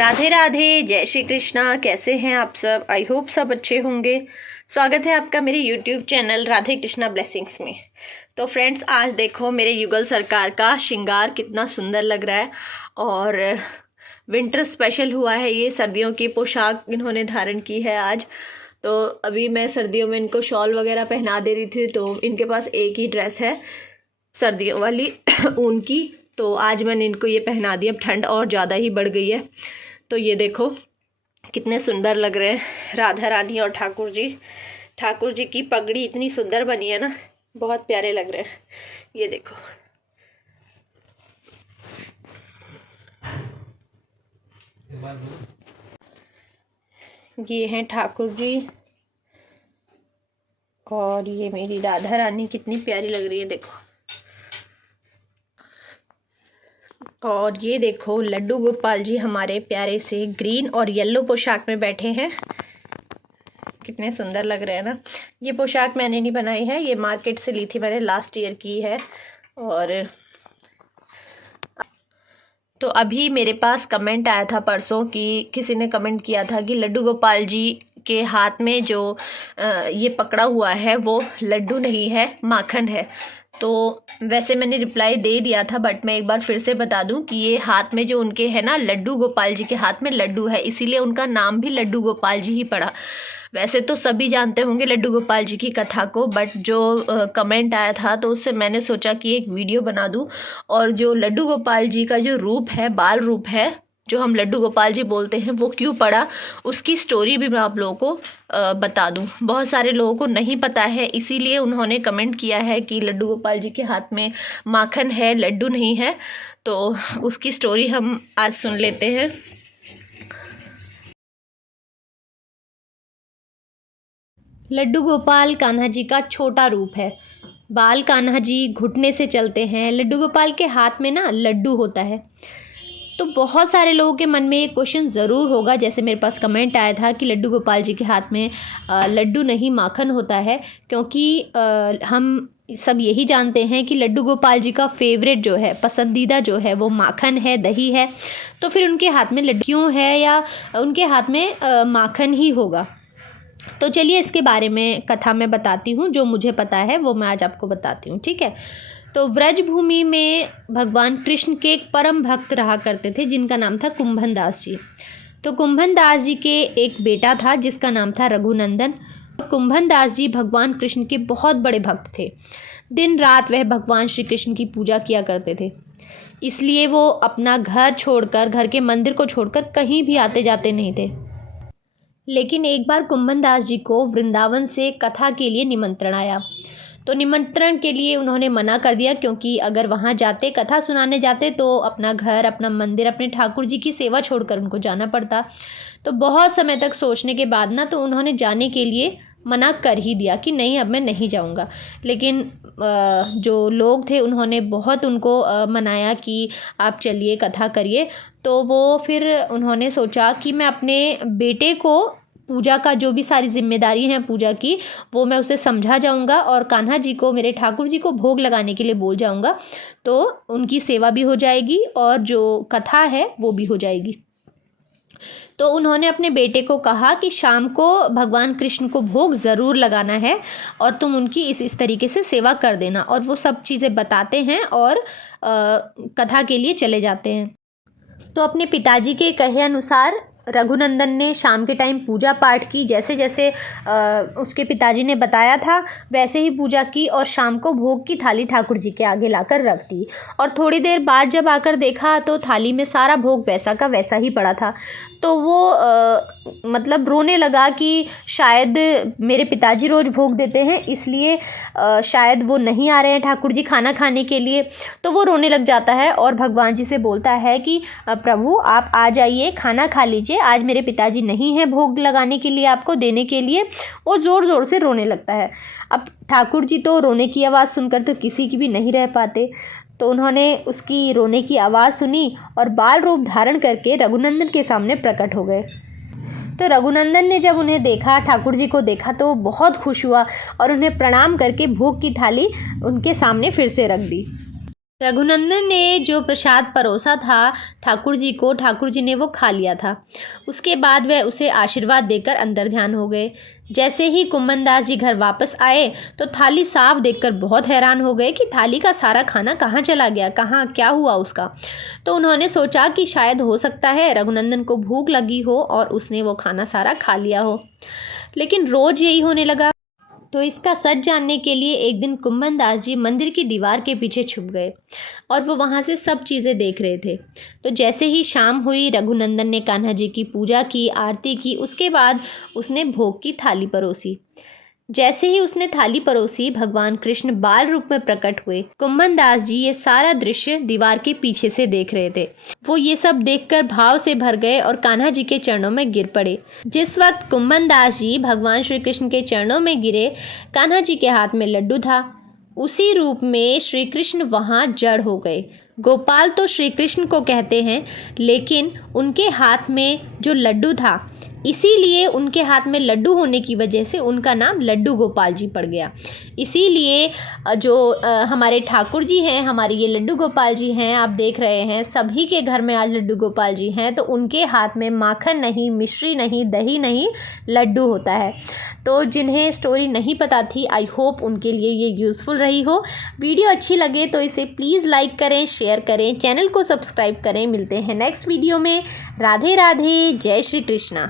राधे राधे, जय श्री कृष्णा। कैसे हैं आप सब? आई होप सब अच्छे होंगे। स्वागत है आपका मेरे YouTube channel Radhe Krishna blessings में। तो फ्रेंड्स, आज देखो मेरे युगल सरकार का श्रृंगार कितना सुंदर लग रहा है। और विंटर स्पेशल हुआ है, ये सर्दियों की पोशाक इन्होंने धारण की है आज। तो अभी मैं सर्दियों में इनको शॉल वगैरह पहना दे रही थी, तो इनके पास एक ही ड्रेस है सर्दियों वाली ऊन की, तो आज मैंने इनको ये पहना दी। अब ठंड और ज़्यादा ही बढ़ गई है। तो ये देखो कितने सुंदर लग रहे हैं राधा रानी और ठाकुर जी। ठाकुर जी की पगड़ी इतनी सुंदर बनी है ना, बहुत प्यारे लग रहे हैं। ये देखो, ये हैं ठाकुर जी और ये मेरी राधा रानी कितनी प्यारी लग रही है, देखो। और ये देखो लड्डू गोपाल जी हमारे प्यारे से ग्रीन और येलो पोशाक में बैठे हैं। कितने सुंदर लग रहे हैं ना। ये पोशाक मैंने नहीं बनाई है, ये मार्केट से ली थी मैंने, लास्ट ईयर की है। और तो अभी मेरे पास कमेंट आया था परसों कि किसी ने कमेंट किया था कि लड्डू गोपाल जी के हाथ में जो ये पकड़ा हुआ है वो लड्डू नहीं है, माखन है। तो वैसे मैंने रिप्लाई दे दिया था, बट मैं एक बार फिर से बता दूं कि ये हाथ में जो उनके है ना, लड्डू गोपाल जी के हाथ में लड्डू है, इसीलिए उनका नाम भी लड्डू गोपाल जी ही पड़ा। वैसे तो सभी जानते होंगे लड्डू गोपाल जी की कथा को, बट जो कमेंट आया था तो उससे मैंने सोचा कि एक वीडियो बना दूं। और जो लड्डू गोपाल जी का जो रूप है, बाल रूप है, जो हम लड्डू गोपाल जी बोलते हैं, वो क्यों पड़ा, उसकी स्टोरी भी मैं आप लोगों को बता दूं। बहुत सारे लोगों को नहीं पता है, इसीलिए उन्होंने कमेंट किया है कि लड्डू गोपाल जी के हाथ में माखन है, लड्डू नहीं है। तो उसकी स्टोरी हम आज सुन लेते हैं। लड्डू गोपाल कान्हा जी का छोटा रूप है। बाल कान्हा जी घुटने से चलते हैं। लड्डू गोपाल के हाथ में ना लड्डू होता है। तो बहुत सारे लोगों के मन में ये क्वेश्चन ज़रूर होगा, जैसे मेरे पास कमेंट आया था कि लड्डू गोपाल जी के हाथ में लड्डू नहीं माखन होता है, क्योंकि हम सब यही जानते हैं कि लड्डू गोपाल जी का फेवरेट जो है, पसंदीदा जो है, वो माखन है, दही है। तो फिर उनके हाथ में लड्डू क्यों है, या उनके हाथ में माखन ही होगा। तो चलिए इसके बारे में कथा मैं बताती हूँ, जो मुझे पता है वो मैं आज आपको बताती हूँ, ठीक है। तो व्रज भूमि में भगवान कृष्ण के एक परम भक्त रहा करते थे, जिनका नाम था कुंभन दास जी। तो कुंभन दास जी के एक बेटा था जिसका नाम था रघुनंदन। कुंभन दास जी भगवान कृष्ण के बहुत बड़े भक्त थे। दिन रात वह भगवान श्री कृष्ण की पूजा किया करते थे, इसलिए वो अपना घर छोड़कर, घर के मंदिर को छोड़कर कहीं भी आते जाते नहीं थे। लेकिन एक बार कुंभन दास जी को वृंदावन से कथा के लिए निमंत्रण आया। तो निमंत्रण के लिए उन्होंने मना कर दिया, क्योंकि अगर वहाँ जाते, कथा सुनाने जाते, तो अपना घर, अपना मंदिर, अपने ठाकुर जी की सेवा छोड़कर उनको जाना पड़ता। तो बहुत समय तक सोचने के बाद ना, तो उन्होंने जाने के लिए मना कर ही दिया कि नहीं, अब मैं नहीं जाऊंगा। लेकिन जो लोग थे उन्होंने बहुत उनको मनाया कि आप चलिए, कथा करिए। तो वो फिर उन्होंने सोचा कि मैं अपने बेटे को पूजा का जो भी सारी जिम्मेदारी हैं पूजा की, वो मैं उसे समझा जाऊंगा, और कान्हा जी को, मेरे ठाकुर जी को भोग लगाने के लिए बोल जाऊंगा। तो उनकी सेवा भी हो जाएगी और जो कथा है वो भी हो जाएगी। तो उन्होंने अपने बेटे को कहा कि शाम को भगवान कृष्ण को भोग ज़रूर लगाना है और तुम उनकी इस तरीके से सेवा कर देना। और वो सब चीज़ें बताते हैं और कथा के लिए चले जाते हैं। तो अपने पिताजी के कहे अनुसार रघुनंदन ने शाम के टाइम पूजा पाठ की, जैसे जैसे उसके पिताजी ने बताया था वैसे ही पूजा की, और शाम को भोग की थाली ठाकुर जी के आगे लाकर रख दी। और थोड़ी देर बाद जब आकर देखा तो थाली में सारा भोग वैसा का वैसा ही पड़ा था। तो वो मतलब रोने लगा कि शायद मेरे पिताजी रोज़ भोग देते हैं, इसलिए शायद वो नहीं आ रहे हैं ठाकुर जी खाना खाने के लिए। तो वो रोने लग जाता है और भगवान जी से बोलता है कि प्रभु आप आ जाइए, खाना खा लीजिए, आज मेरे पिताजी नहीं हैं भोग लगाने के लिए, आपको देने के लिए। वो ज़ोर ज़ोर से रोने लगता है। अब ठाकुर जी तो रोने की आवाज़ सुनकर तो किसी की भी नहीं रह पाते। तो उन्होंने उसकी रोने की आवाज़ सुनी और बाल रूप धारण करके रघुनंदन के सामने प्रकट हो गए। तो रघुनंदन ने जब उन्हें देखा, ठाकुर जी को देखा, तो बहुत खुश हुआ और उन्हें प्रणाम करके भोग की थाली उनके सामने फिर से रख दी। रघुनंदन ने जो प्रसाद परोसा था ठाकुर जी को, ठाकुर जी ने वो खा लिया था। उसके बाद वह उसे आशीर्वाद देकर अंतर ध्यान हो गए। जैसे ही कुम्भनदास जी घर वापस आए तो थाली साफ देखकर बहुत हैरान हो गए कि थाली का सारा खाना कहाँ चला गया, कहाँ क्या हुआ उसका। तो उन्होंने सोचा कि शायद हो सकता है रघुनंदन को भूख लगी हो और उसने वो खाना सारा खा लिया हो, लेकिन रोज़ यही होने लगा। तो इसका सच जानने के लिए एक दिन कुम्भनदास जी मंदिर की दीवार के पीछे छुप गए और वो वहाँ से सब चीज़ें देख रहे थे। तो जैसे ही शाम हुई, रघुनंदन ने कान्हा जी की पूजा की, आरती की, उसके बाद उसने भोग की थाली परोसी। जैसे ही उसने थाली परोसी, भगवान कृष्ण बाल रूप में प्रकट हुए। कुम्भनदास जी ये सारा दृश्य दीवार के पीछे से देख रहे थे। वो ये सब देखकर भाव से भर गए और कान्हा जी के चरणों में गिर पड़े। जिस वक्त कुम्भनदास जी भगवान श्री कृष्ण के चरणों में गिरे, कान्हा जी के हाथ में लड्डू था। उसी रूप में श्री कृष्ण वहाँ जड़ हो गए। गोपाल तो श्री कृष्ण को कहते हैं, लेकिन उनके हाथ में जो लड्डू था, इसीलिए उनके हाथ में लड्डू होने की वजह से उनका नाम लड्डू गोपाल जी पड़ गया। इसीलिए जो हमारे ठाकुर जी हैं, हमारे ये लड्डू गोपाल जी हैं, आप देख रहे हैं सभी के घर में आज लड्डू गोपाल जी हैं, तो उनके हाथ में माखन नहीं, मिश्री नहीं, दही नहीं, लड्डू होता है। तो जिन्हें स्टोरी नहीं पता थी, आई होप उनके लिए ये यूज़फुल रही हो। वीडियो अच्छी लगे तो इसे प्लीज़ लाइक करें, शेयर करें, चैनल को सब्सक्राइब करें। मिलते हैं नेक्स्ट वीडियो में। राधे राधे, जय श्री कृष्णा।